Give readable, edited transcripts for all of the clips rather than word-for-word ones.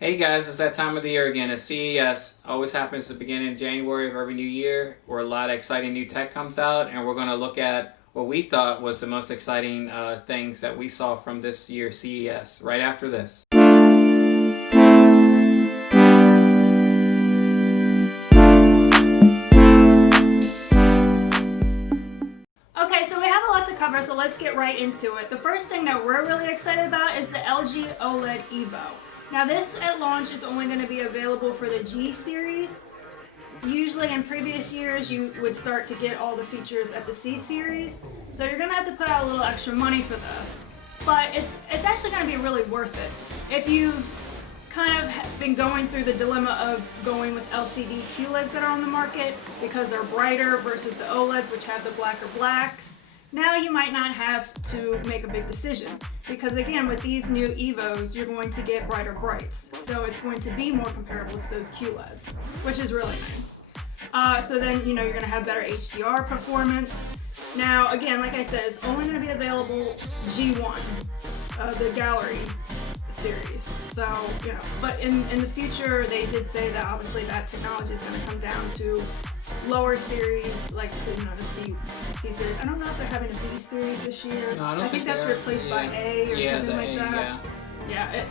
Hey guys, it's that time of the year again at CES. Always happens at the beginning of January of every new year where a lot of exciting new tech comes out, and we're going to look at what we thought was the most exciting things that we saw from this year's CES right after this. Okay, so we have a lot to cover, so let's get right into it. The first thing that we're really excited about is the LG OLED Evo. Now this at launch is only going to be available for the G series. Usually in previous years you would start to get all the features at the C series, so you're going to have to put out a little extra money for this. But it's actually going to be really worth it. If you've kind of been going through the dilemma of going with LCD QLEDs that are on the market because they're brighter versus the OLEDs which have the blacker blacks, now you might not have to make a big decision, because again with these new EVOs you're going to get brighter brights, so it's going to be more comparable to those QLEDs, which is really nice. So then you're going to have better HDR performance. Now again, like I said, it's only going to be available G1, the gallery series. So but in the future they did say that obviously that technology is going to come down to lower series, like to the C series. I don't know if they're having a B series this year. No, I think that's replaced by A or something like that. Yeah.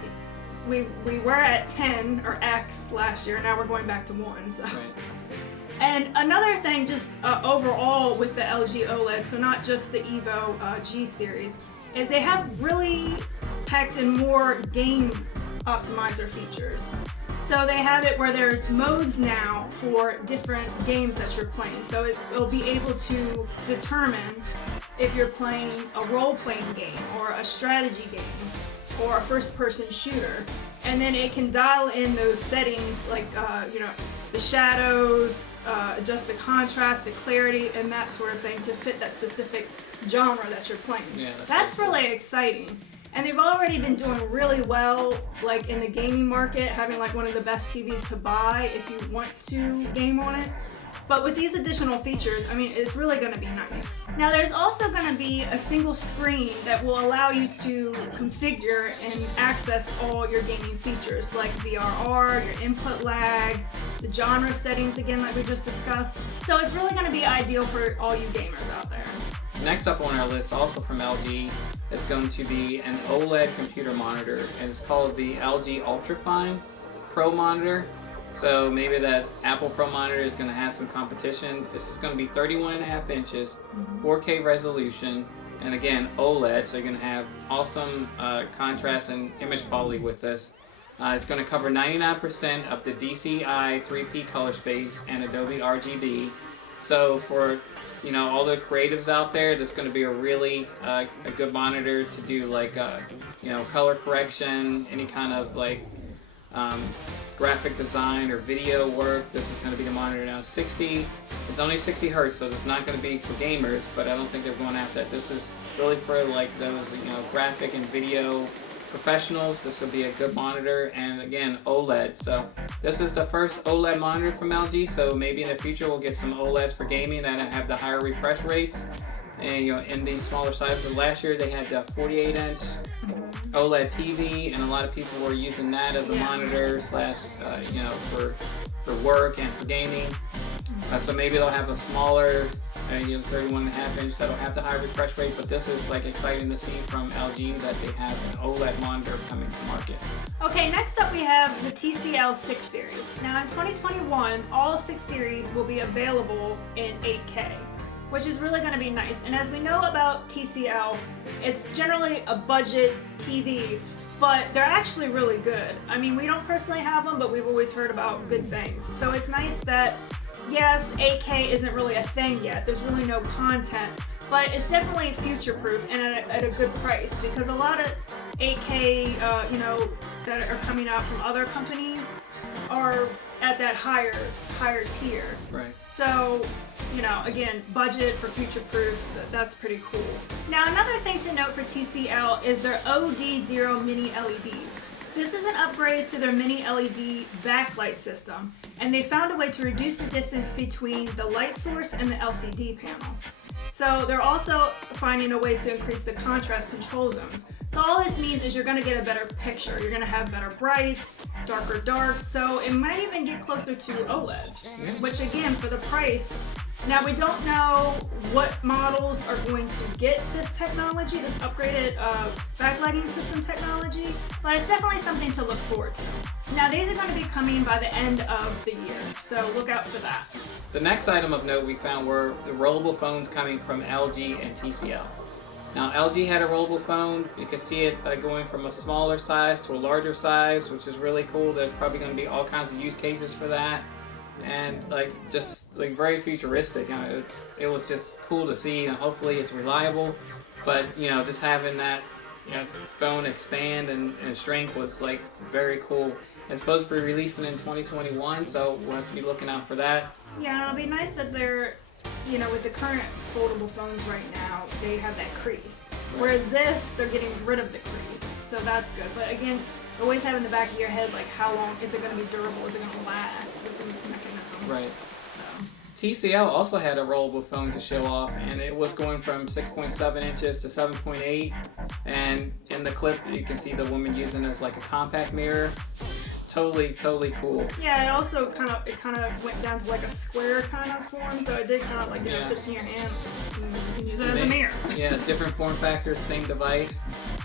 We were at 10 or X last year. Now we're going back to 1. So. Right. And another thing, just overall with the LG OLED, so not just the Evo G series, is they have really packed in more game optimizer features. So they have it where there's modes now for different games that you're playing. So it'll be able to determine if you're playing a role-playing game or a strategy game or a first-person shooter. And then it can dial in those settings like the shadows, adjust the contrast, the clarity, and that sort of thing to fit that specific genre that you're playing. Yeah, that's really exciting. And they've already been doing really well, like in the gaming market, having like one of the best TVs to buy if you want to game on it. But with these additional features, I mean, it's really going to be nice. Now there's also going to be a single screen that will allow you to configure and access all your gaming features like VRR, your input lag, the genre settings again like we just discussed. So it's really going to be ideal for all you gamers out there. Next up on our list, also from LG, is going to be an OLED computer monitor, and it's called the LG UltraFine Pro monitor. So maybe that Apple Pro monitor is going to have some competition. This is going to be 31.5 inches, 4K resolution, and again OLED, so you're going to have awesome contrast and image quality with this. It's going to cover 99% of the DCI 3P color space and Adobe RGB. So for all the creatives out there, this is going to be a really a good monitor to do like color correction, any kind of like graphic design or video work. This is going to be the monitor now. It's only 60 hertz, so it's not going to be for gamers, but I don't think they're going after that. This is really for like those graphic and video professionals. This will be a good monitor, and again OLED. So this is the first OLED monitor from LG, so maybe in the future we'll get some OLEDs for gaming that have the higher refresh rates, and in these smaller sizes. Last year they had the 48-inch OLED TV, and a lot of people were using that as a monitor slash for work and for gaming. So maybe they'll have a smaller 31.5 inch that'll have the high refresh rate, but this is like exciting to see from LG that they have an OLED monitor coming to market. Okay, next up we have the TCL 6 series. Now in 2021, all 6 series will be available in 8K, which is really going to be nice. And as we know about TCL, it's generally a budget TV, but they're actually really good. I mean, we don't personally have them, but we've always heard about good things. So it's nice that yes, 8K isn't really a thing yet. There's really no content, but it's definitely future-proof and at a good price, because a lot of 8K, that are coming out from other companies are at that higher tier. Right. So, again, budget for future-proof, that's pretty cool. Now, another thing to note for TCL is their OD0 mini LEDs. This is an upgrade to their mini LED backlight system, and they found a way to reduce the distance between the light source and the LCD panel. So they're also finding a way to increase the contrast control zones. So all this means is you're going to get a better picture. You're going to have better brights, darker darks, so it might even get closer to OLEDs, which again, for the price, now we don't know what models are going to get this technology, this upgraded backlighting system technology, but it's definitely something to look forward to. Now these are going to be coming by the end of the year, so look out for that. The next item of note we found were the rollable phones coming from LG and TCL. Now LG had a rollable phone. You can see it going from a smaller size to a larger size, which is really cool. There's probably going to be all kinds of use cases for that, and just very futuristic. It was just cool to see, and hopefully it's reliable. But just having that phone expand and strength was very cool. It's supposed to be releasing in 2021, so we'll have to be looking out for that. Yeah, it'll be nice that they're, with the current foldable phones right now, they have that crease. Whereas this, they're getting rid of the crease, so that's good. But again, always have in the back of your head, how long is it going to be durable? Is it going to last? Right. TCL also had a rollable phone to show off, and it was going from 6.7 inches to 7.8. And in the clip, you can see the woman using it as a compact mirror. Totally cool. Yeah, it also kind of went down to a square kind of form, so it did kind of fits in your hand. And you can use it as a mirror. Yeah, different form factors, same device.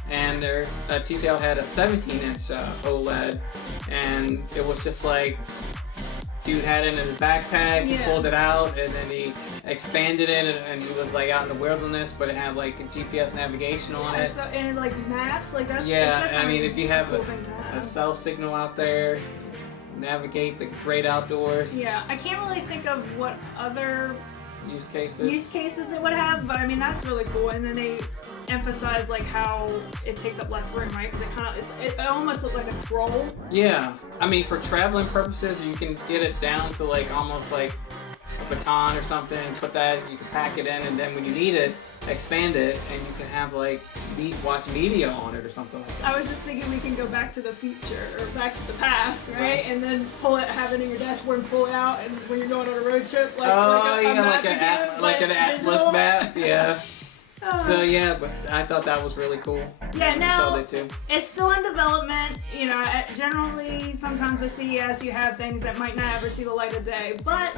And their TCL had a 17-inch OLED, and it was just dude had it in his backpack, he pulled it out, and then he expanded it, and he was out in the wilderness, but it had a GPS navigation on it. So, and maps, that's I mean, if you have a cell signal out there, navigate the great outdoors. Yeah, I can't really think of what other use cases it would have, but I mean that's really cool. And then they emphasize how it takes up less room, right? Because it almost looked like a scroll. Yeah, I mean for traveling purposes, you can get it down to almost like a baton or something. Put that, you can pack it in, and then when you need it, expand it, and you can have watch media on it or something like that. I was just thinking we can go back to the future or back to the past, right? And then have it in your dashboard and pull it out, and when you're going on a road trip, like an atlas map, yeah. So yeah, but I thought that was really cool. Yeah, now it's still in development. Generally, sometimes with CES, you have things that might not ever see the light of day, but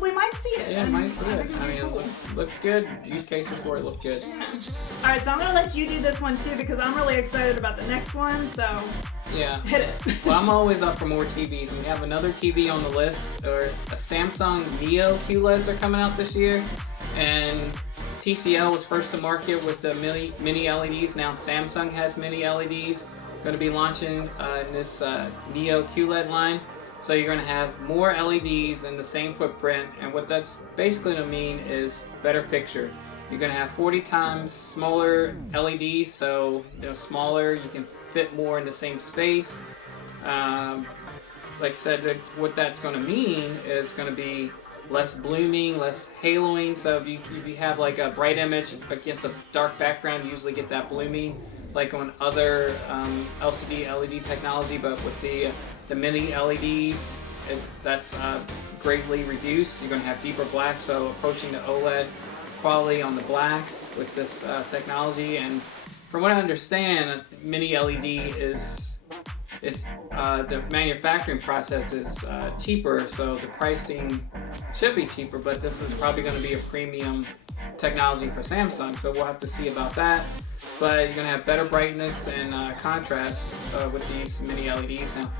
we might see it. Yeah, might see it. I mean, it looks good. Use cases for it look good. Yeah. All right, so I'm gonna let you do this one too because I'm really excited about the next one. So yeah, hit it. Well, I'm always up for more TVs, and we have another TV on the list. Or a Samsung NEO QLEDs are coming out this year, and TCL was first to market with the mini LEDs. Now Samsung has mini LEDs. Going to be launching in this NEO QLED line. So you're going to have more LEDs in the same footprint, and what that's basically going to mean is better picture. You're going to have 40 times smaller LEDs, so smaller, you can fit more in the same space. Like I said, what that's going to mean is going to be less blooming, less haloing. So if you have a bright image against a dark background, you usually get that blooming like on other LCD LED technology, but with the mini LEDs, that's greatly reduced. You're going to have deeper black, so approaching the OLED quality on the blacks with this technology. And from what I understand, mini LED is the manufacturing process is cheaper, so the pricing should be cheaper, but this is probably going to be a premium technology for Samsung, so we'll have to see about that. But you're going to have better brightness and contrast with these mini LEDs. Now,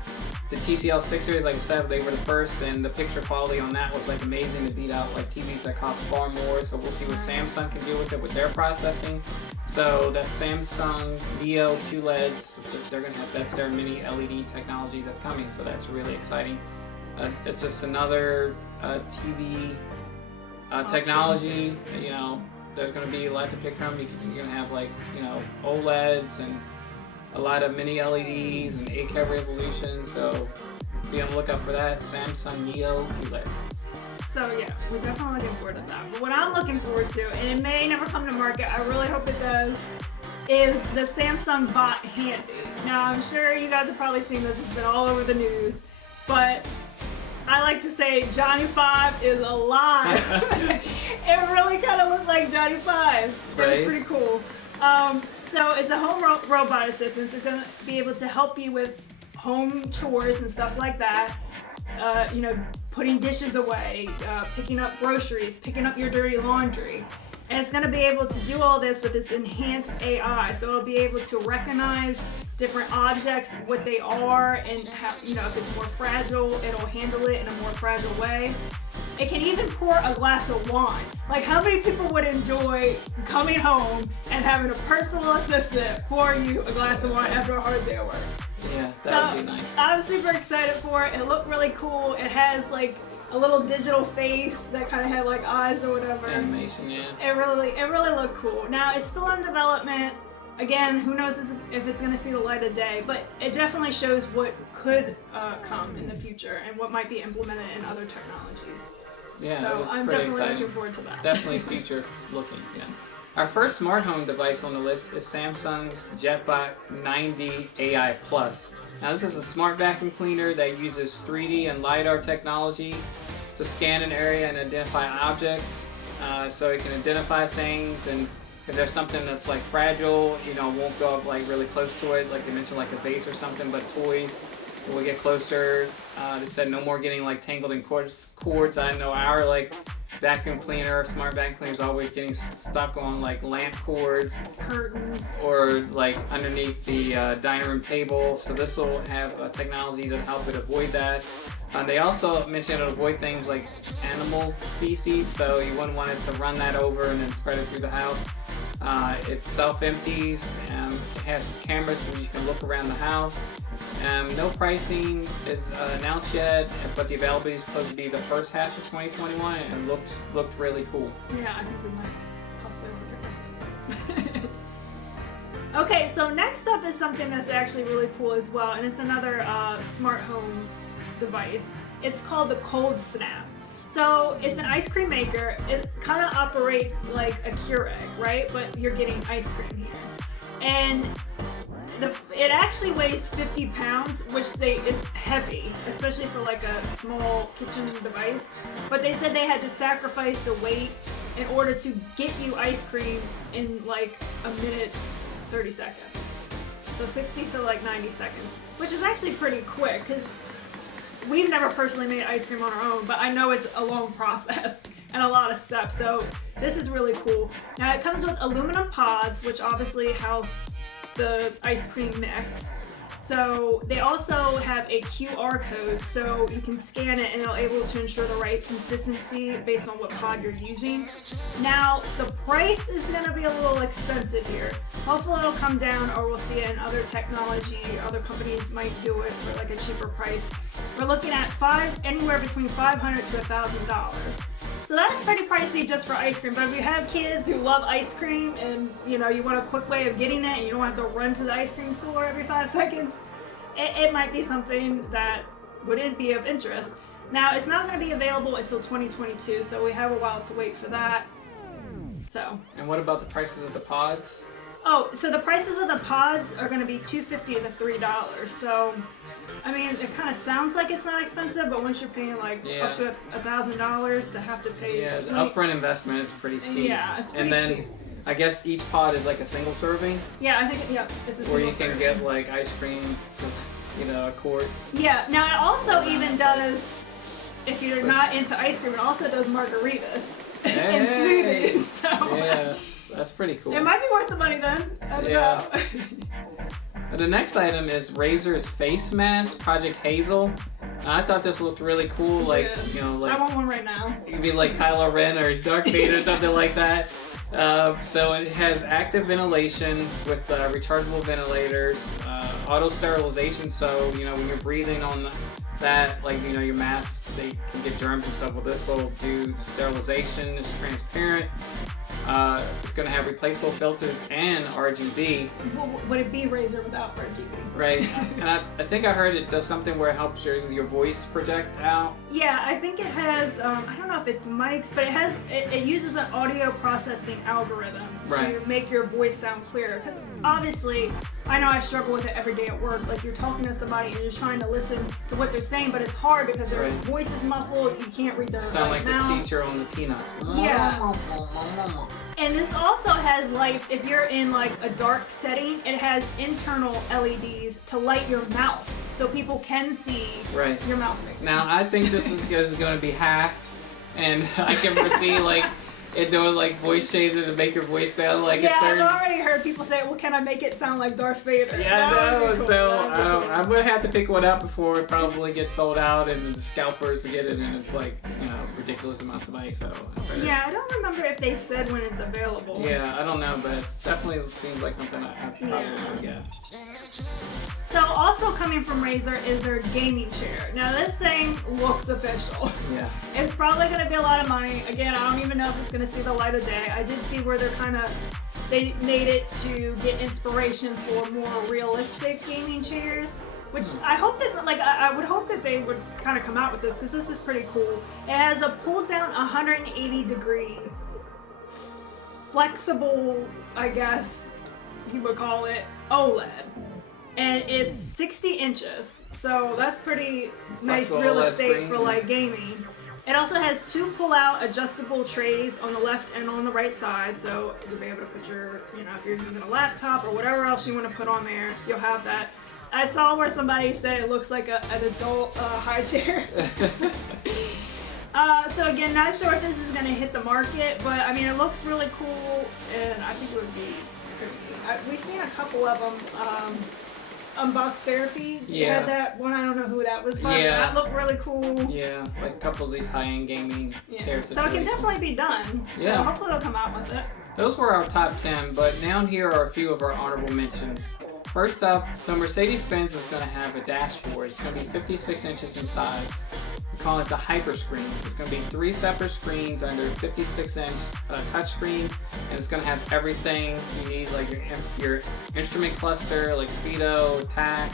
the TCL 6 series, like I said, they were the first, and the picture quality on that was amazing to beat out TVs that cost far more. So we'll see what Samsung can do with it with their processing. So that Samsung NEO QLEDs, they're gonna have, that's their mini LED technology that's coming. So that's really exciting. It's just another TV technology. There's gonna be a lot to pick from. You're gonna have OLEDs and a lot of mini LEDs and 8K resolution, so be on the lookout for that. Samsung NEO QLED. So yeah, we're definitely looking forward to that. But what I'm looking forward to, and it may never come to market, I really hope it does, is the Samsung Bot Handy. Now I'm sure you guys have probably seen this, it's been all over the news, but I like to say Johnny Five is alive. It really kind of looks like Johnny Five. Right. It was pretty cool. So it's a home robot assistant. It's going to be able to help you with home chores and stuff like that. You know, putting dishes away, picking up groceries, picking up your dirty laundry. And it's going to be able to do all this with this enhanced AI. So it'll be able to recognize different objects, what they are, and how, you know, if it's more fragile, it'll handle it in a more fragile way. It can even pour a glass of wine. Like, how many people would enjoy coming home and having a personal assistant pour you a glass of wine after a hard day at work? Yeah, that would be nice. I'm super excited for it. It looked really cool. It has like a little digital face that kind of had like eyes or whatever. Animation, yeah. It really looked cool. Now it's still in development. Again, who knows if it's going to see the light of day, but it definitely shows what could come in the future and what might be implemented in other technologies. Yeah, so I'm pretty definitely exciting. looking forward to that. Definitely future looking, yeah. Our first smart home device on the list is Samsung's JetBot 9D AI Plus. Now this is a smart vacuum cleaner that uses 3D and LiDAR technology to scan an area and identify objects. So it can identify things, and if there's something that's like fragile, you know, won't go up like really close to it, like they mentioned, like a vase or something, but toys will get closer. They said no more getting like tangled in cords. I know our like vacuum cleaner, smart vacuum cleaner is always getting stuck on like lamp cords, curtains, or like underneath the dining room table. So this will have technology to help it avoid that. They also mentioned it'll avoid things like animal feces, so you wouldn't want it to run that over and then spread it through the house. It self-empties, it has cameras so you can look around the house. No pricing is announced yet, but the availability is supposed to be the first half of 2021, and looked really cool. Yeah, I think we might possibly look at that. Okay, so next up is something that's actually really cool as well, and it's another smart home device. It's called the ColdSnap. So it's an ice cream maker. It kind of operates like a Keurig, right? But you're getting ice cream here. And it actually weighs 50 pounds, which is heavy, especially for like a small kitchen device. But they said they had to sacrifice the weight in order to get you ice cream in like a minute, 30 seconds. So 60 to like 90 seconds, which is actually pretty quick, because we've never personally made ice cream on our own, but I know it's a long process and a lot of steps, so this is really cool. Now it comes with aluminum pods, which obviously house the ice cream mix. So they also have a QR code, so you can scan it and it'll able to ensure the right consistency based on what pod you're using. Now the price is going to be a little expensive here. Hopefully it'll come down, or we'll see it in other technology. Other companies might do it for like a cheaper price. We're looking at anywhere between $500 to $1,000. So that's pretty pricey just for ice cream, but if you have kids who love ice cream and you know you want a quick way of getting it and you don't have to run to the ice cream store every 5 seconds, it might be something that would be of interest. Now it's not going to be available until 2022, so we have a while to wait for that. So. And what about the prices of the pods? Oh, so the prices of the pods are going to be $250 to $3. So, I mean, it kind of sounds like it's not expensive, but once you're paying like up to $1,000 to have to pay. Yeah, the upfront investment is pretty steep. Yeah, it's pretty and then steep. I guess each pod is like a single serving. Yeah, I think it's a single where you can serving. get like ice cream, for, you know, a quart. Yeah. Now it also even does, if you're not into ice cream, it also does margaritas and smoothies. So yeah, that's pretty cool. It might be worth the money then. I don't know. The next item is Razer's face mask, Project Hazel. I thought this looked really cool, like, you know, like... I want one right now. You could be like Kylo Ren or Darth Vader or something like that. So it has active ventilation with rechargeable ventilators, auto sterilization, so, you know, when you're breathing on that, like, you know, your mask, they can get germs and stuff. Well, this will do sterilization. It's transparent. It's going to have replaceable filters and RGB. Would it be Razer without RGB? Right. And I think I heard it does something where it helps your voice project out. Yeah, I think it has, I don't know if it's mics, but it uses an audio processing algorithm to make your voice sound clearer. Because obviously, I know I struggle with it every day at work. Like, you're talking to somebody and you're trying to listen to what they're saying, but it's hard because their voice is muffled. You can't read their Sound like mouth. the teacher on the Peanuts. Yeah. And this also has lights. If you're in like a dark setting, it has internal LEDs to light your mouth, so people can see your mouth. Now I think this is going to be hacked, and I can foresee like it doing like voice changer to make your voice sound like a certain. Yeah, I've already heard people say, "Well, can I make it sound like Darth Vader?" Yeah, I know. Cool. So I'm gonna have to pick one up before it probably gets sold out, and the scalpers to get it, and it's like ridiculous amounts of money. So yeah, I don't remember if they said when it's available. Yeah, I don't know, but it definitely seems like something I have to probably get. So also coming from Razer is their gaming chair. Now this thing looks official. Yeah. It's probably going to be a lot of money. Again, I don't even know if it's going to see the light of day. I did see where they made it to get inspiration for more realistic gaming chairs, which I hope this, I would hope that they would kind of come out with this, because this is pretty cool. It has a pull down 180-degree flexible, I guess you would call it, OLED. And it's 60 inches, so that's pretty nice real estate for like gaming. It also has 2 pull-out adjustable trays on the left and on the right side, so you'll be able to put your, if you're using a laptop or whatever else you want to put on there, you'll have that. I saw where somebody said it looks like an adult high chair. So again, not sure if this is going to hit the market, but I mean, it looks really cool, and I think it would be pretty good. We've seen a couple of them. Unbox Therapy. Yeah. Had that one. I don't know who that was, but that looked really cool. Yeah, like a couple of these high-end gaming chairs. So it can definitely be done. Yeah. So hopefully they'll come out with it. Those were our top 10, but down here are a few of our honorable mentions. First up, so Mercedes-Benz is going to have a dashboard. It's going to be 56 inches in size. We call it the HyperScreen. It's going to be 3 separate screens under 56-inch touchscreen, and it's going to have everything you need, like your instrument cluster, like speedo, TAC,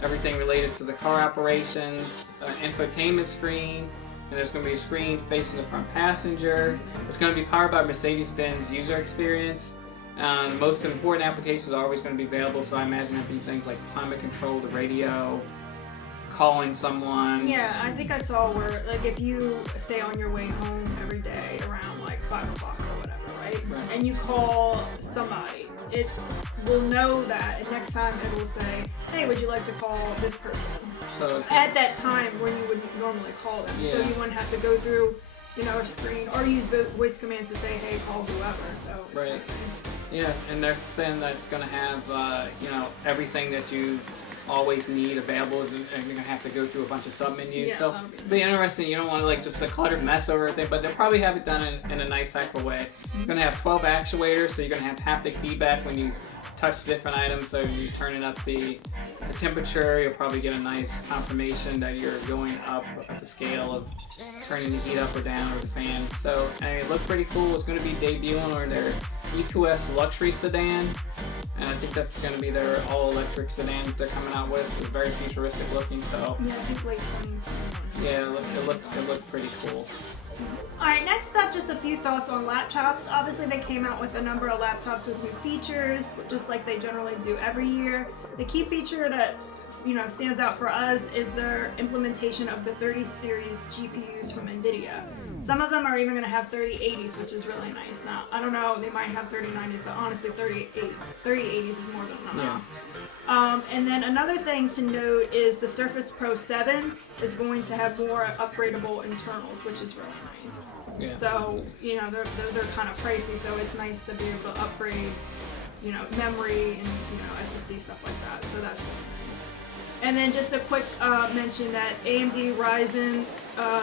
everything related to the car operations, infotainment screen, and there's going to be a screen facing the front passenger. It's going to be powered by Mercedes-Benz user experience. The most important applications are always going to be available, so I imagine it'd be things like climate control, the radio, calling someone. Yeah, I think I saw where, like, if you stay on your way home every day around like 5 o'clock or whatever, right? And you call somebody, it will know that, and next time it will say, hey, would you like to call this person? So at that time when you would normally call them. So you wouldn't have to go through, a screen or use voice commands to say, hey, call whoever. So yeah, and they're saying that it's going to have, everything that you always need available, and you're going to have to go through a bunch of sub-menus. Yeah, so it'll be interesting. You don't want to like just a cluttered mess over everything, but they'll probably have it done in a nice type of way. You're going to have 12 actuators, so you're going to have haptic feedback when you touch different items. So you're turning up the temperature, you'll probably get a nice confirmation that you're going up the scale of turning the heat up or down or the fan. So it looked pretty cool. It's going to be debuting on their EQS luxury sedan, and I think that's going to be their all-electric sedan that they're coming out with. It's very futuristic looking. So yeah, I think late 2021. Yeah, it looked pretty cool. Alright, next up, just a few thoughts on laptops. Obviously, they came out with a number of laptops with new features, just like they generally do every year. The key feature that stands out for us is their implementation of the 30 series GPUs from Nvidia. Some of them are even going to have 3080s, which is really nice. Now, I don't know, they might have 3090s, but honestly, 3080s is more than enough. And then another thing to note is the Surface Pro 7 is going to have more upgradable internals, which is really nice. Yeah. So, those are kind of pricey, so it's nice to be able to upgrade, memory and, SSD, stuff like that. So that's really nice. And then just a quick mention that AMD Ryzen,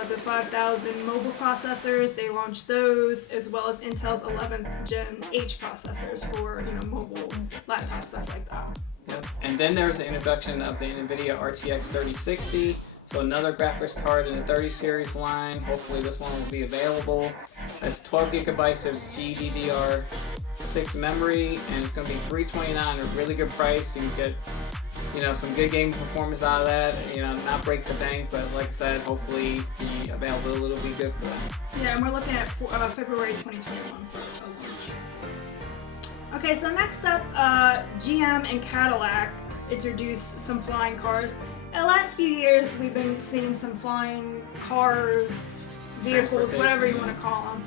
the 5000 mobile processors, they launched those, as well as Intel's 11th Gen H processors for, mobile laptop stuff like that. Yep. And then there's the introduction of the Nvidia RTX 3060. So another graphics card in the 30 series line. Hopefully this one will be available. It's 12 gigabytes of GDDR6 memory, and it's going to be $329, a really good price. You can get some good gaming performance out of that, not break the bank, but like I said, hopefully the availability will be good for them. Yeah, and we're looking at February 2021 for a launch. Okay, so next up, GM and Cadillac introduced some flying cars. In the last few years, we've been seeing some flying cars, vehicles, whatever you want to call them.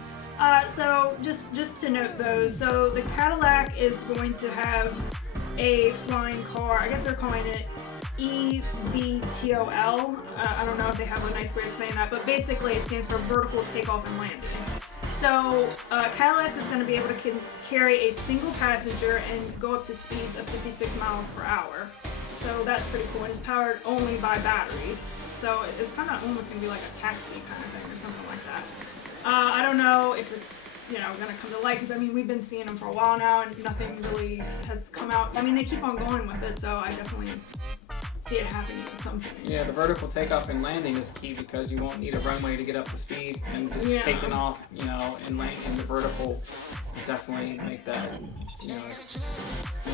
So just to note those, so the Cadillac is going to have a flying car. I guess they're calling it EVTOL. I don't know if they have a nice way of saying that, but basically it stands for vertical takeoff and landing. So Cadillac is going to be able to carry a single passenger and go up to speeds of 56 miles per hour. So that's pretty cool. And it's powered only by batteries. So it's kind of almost going to be like a taxi kind of thing or something like that. I don't know if it's going to come to light, because I mean we've been seeing them for a while now and nothing really has come out. I mean they keep on going with it, so I definitely see it happening at some point. Yeah, the vertical takeoff and landing is key because you won't need a runway to get up to speed, and just taking off, and landing in the vertical will definitely make that,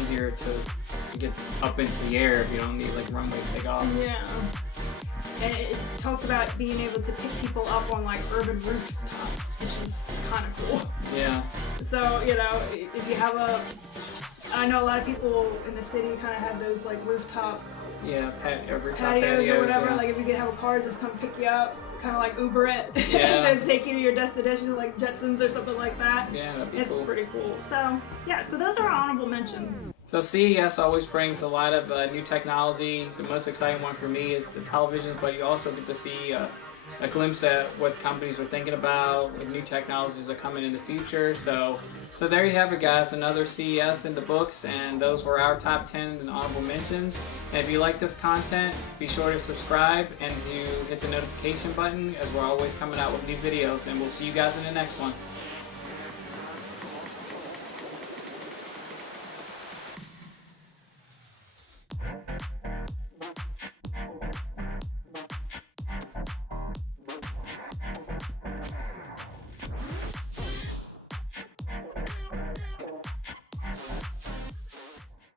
easier to get up into the air if you don't need like a runway to take off. Yeah. And it talked about being able to pick people up on like urban rooftops, which is kind of cool. Yeah. So, if you have I know a lot of people in the city kind of have those like rooftop patios or whatever. Yeah. Like if you could have a car just come pick you up, kind of like Uber it, Yeah. and then take you to your destination, like Jetsons or something like that. Yeah, that'd be it's cool. pretty cool. So yeah, so those are our honorable mentions. So CES always brings a lot of new technology. The most exciting one for me is the televisions, but you also get to see a glimpse at what companies are thinking about, what new technologies are coming in the future. So there you have it, guys. Another CES in the books, and those were our top 10 and honorable mentions. And if you like this content, be sure to subscribe and to hit the notification button, as we're always coming out with new videos. And we'll see you guys in the next one.